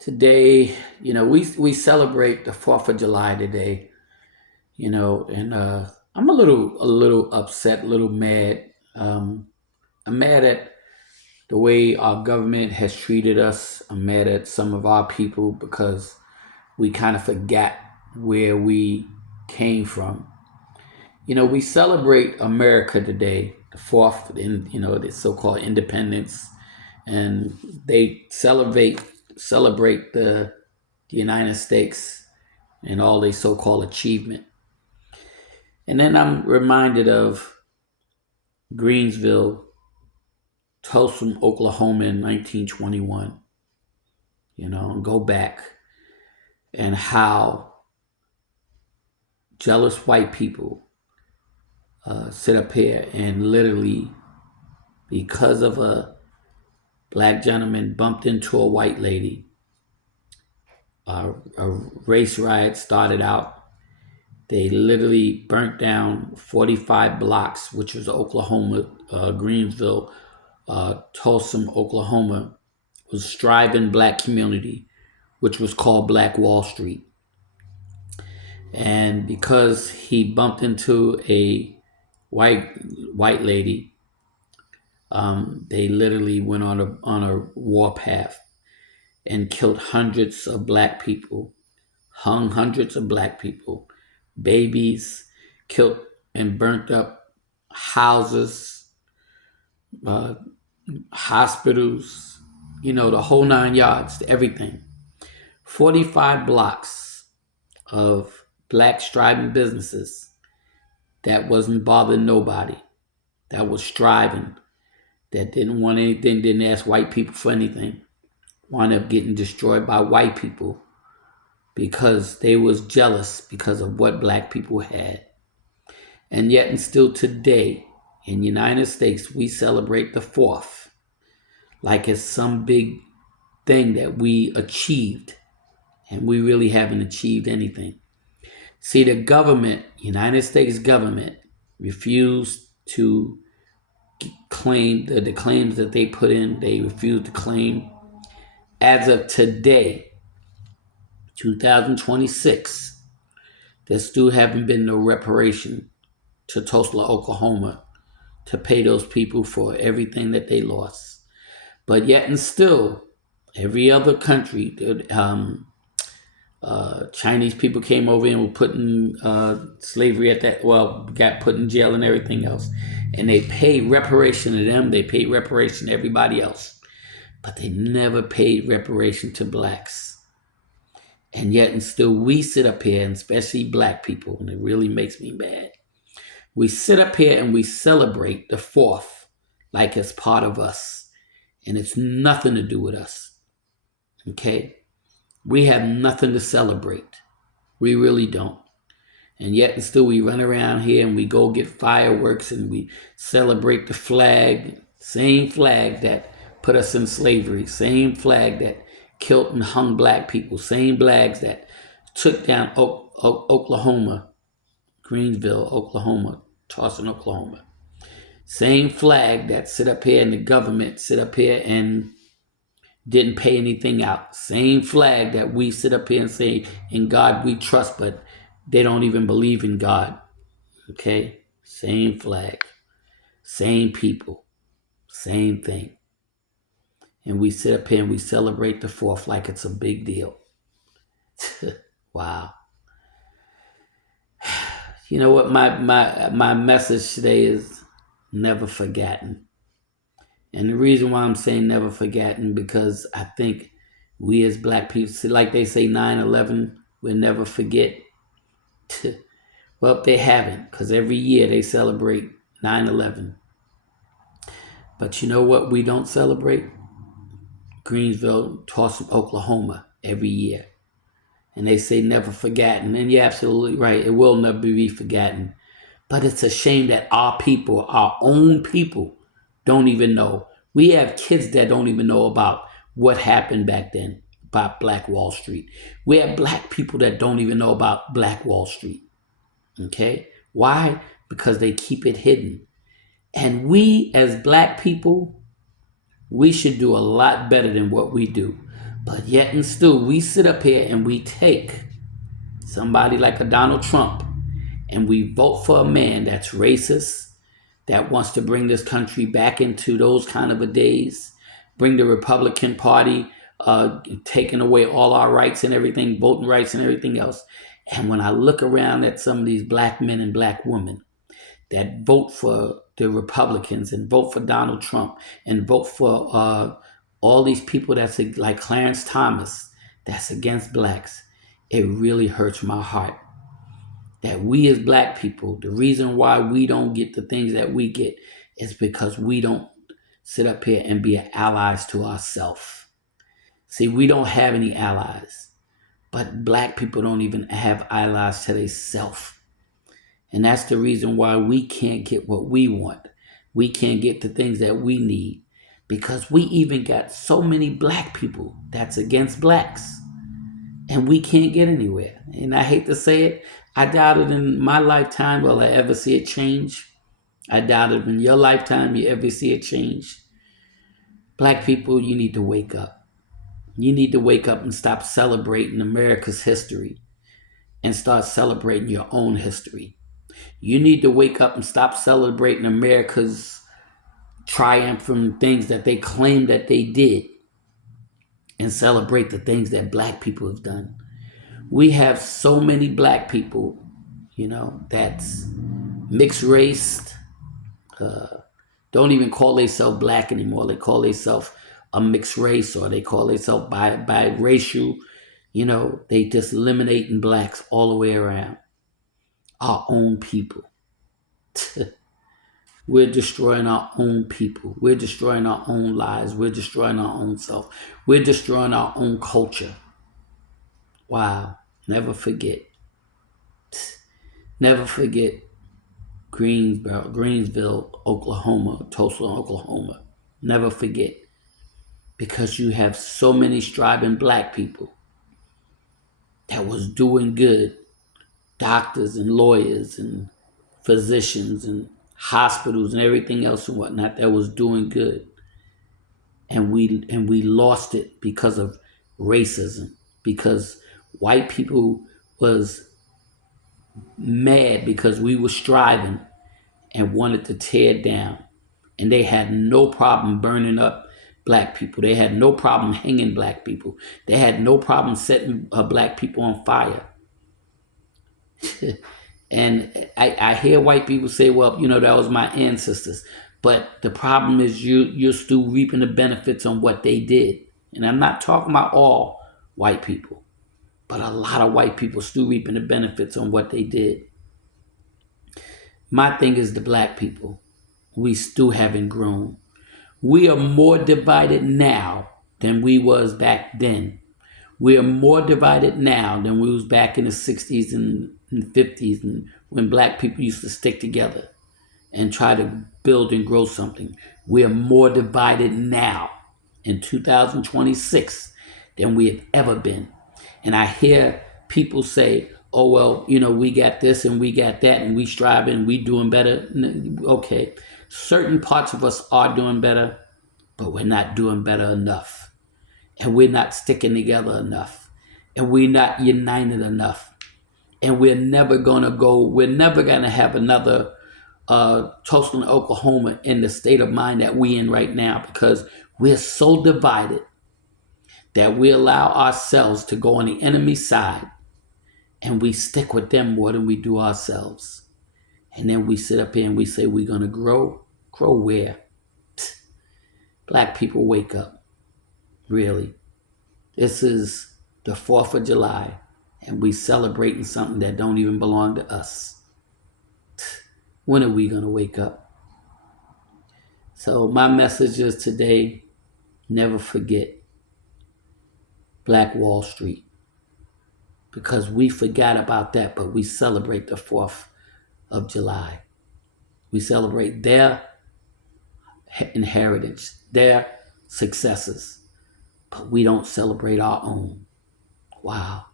Today, we celebrate the 4th of July today, and I'm a little upset, a little mad. I'm mad at the way our government has treated us. I'm mad at some of our people because we kind of forgot where we came from. We celebrate America today, the 4th, in the so-called independence, and they celebrate the United States and all their so-called achievement. And then I'm reminded of Greensville, Tulsa, Oklahoma in 1921, and go back and how jealous white people sit up here and literally, because of a black gentleman bumped into a white lady, a race riot started out. They literally burnt down 45 blocks, which was Oklahoma, Greensville, Tulsa, Oklahoma, was striving black community, which was called Black Wall Street. And because he bumped into a white lady, they literally went on a war path and killed hundreds of black people, hung hundreds of black people, babies, killed and burnt up houses, uh, hospitals, the whole 9 yards, everything. 45 blocks of black striving businesses that wasn't bothering nobody, that was striving, that didn't want anything, didn't ask white people for anything, wound up getting destroyed by white people because they was jealous because of what black people had. And yet and still today in the United States, we celebrate the 4th like it's some big thing that we achieved, and we really haven't achieved anything. See, the government, United States government, refused to claim the claims that they put in. They refused to claim. As of today, 2026, there still haven't been no reparation to Tulsa, Oklahoma, to pay those people for everything that they lost. But yet and still, every other country, Chinese people came over and were put in slavery got put in jail and everything else. And they paid reparation to them. They paid reparation to everybody else. But they never paid reparation to blacks. And yet and still we sit up here, and especially black people, and it really makes me mad. We sit up here and we celebrate the 4th like it's part of us. And it's nothing to do with us. Okay? We have nothing to celebrate. We really don't. And yet and still we run around here and we go get fireworks and we celebrate the flag, same flag that put us in slavery, same flag that killed and hung black people, same flags that took down Oklahoma, Greensville, Oklahoma, Tulsa, Oklahoma. Same flag that sit up here and the government sit up here and didn't pay anything out. Same flag that we sit up here and say, in God we trust, but they don't even believe in God. Okay? Same flag. Same people. Same thing. And we sit up here and we celebrate the 4th like it's a big deal. Wow. You know what? My message today is never forgotten. And the reason why I'm saying never forgotten, because I think we as black people, like they say 9/11, we'll never forget. Well, they haven't, because every year they celebrate 9/11. But you know what we don't celebrate? Greensville, Tulsa, Oklahoma, every year. And they say never forgotten. And you're absolutely right. It will never be forgotten. But it's a shame that our people, our own people, don't even know. We have kids that don't even know about what happened back then, about Black Wall Street. We have black people that don't even know about Black Wall Street. Okay? Why? Because they keep it hidden. And we as black people, we should do a lot better than what we do. But yet and still, we sit up here and we take somebody like a Donald Trump and we vote for a man that's racist, that wants to bring this country back into those kind of a days, bring the Republican Party, taking away all our rights and everything, voting rights and everything else. And when I look around at some of these black men and black women that vote for the Republicans and vote for Donald Trump and vote for all these people that's like Clarence Thomas, that's against blacks, it really hurts my heart that we as black people, the reason why we don't get the things that we get is because we don't sit up here and be allies to ourselves. See, we don't have any allies, but black people don't even have allies to themselves. And that's the reason why we can't get what we want. We can't get the things that we need because we even got so many black people that's against blacks and we can't get anywhere. And I hate to say it, I doubt it in my lifetime will I ever see it change. I doubt it in your lifetime you ever see it change. Black people, you need to wake up. You need to wake up and stop celebrating America's history and start celebrating your own history. You need to wake up and stop celebrating America's triumph from things that they claim that they did and celebrate the things that black people have done. We have so many black people, that's mixed race, don't even call themselves black anymore. They call themselves a mixed race or they call themselves biracial. They just eliminating blacks all the way around. Our own people. We're destroying our own people. We're destroying our own lives. We're destroying our own self. We're destroying our own culture. Wow. Never forget. Never forget Greensville, Oklahoma, Tulsa, Oklahoma. Never forget. Because you have so many striving black people that was doing good. Doctors and lawyers and physicians and hospitals and everything else and whatnot that was doing good. And we lost it because of racism. Because white people was mad because we were striving and wanted to tear it down. And they had no problem burning up black people. They had no problem hanging black people. They had no problem setting black people on fire. And I hear white people say, well, that was my ancestors. But the problem is you're still reaping the benefits on what they did. And I'm not talking about all white people, but a lot of white people still reaping the benefits on what they did. My thing is the black people. We still haven't grown. We are more divided now than we was back then. We are more divided now than we was back in the 60s and 50s and when black people used to stick together and try to build and grow something. We are more divided now in 2026 than we have ever been. And I hear people say, oh, well, we got this and we got that and we striving and we doing better. Okay, certain parts of us are doing better, but we're not doing better enough. And we're not sticking together enough. And we're not united enough. And we're never going to have another Tulsa, Oklahoma in the state of mind that we in right now because we're so divided that we allow ourselves to go on the enemy side and we stick with them more than we do ourselves. And then we sit up here and we say we're going to grow. Grow where? Black people, wake up. Really. This is the 4th of July and we celebrating something that don't even belong to us. When are we going to wake up? So my message is today, never forget Black Wall Street. Because we forgot about that, but we celebrate the 4th of July. We celebrate their inheritance, their successes, but we don't celebrate our own. Wow.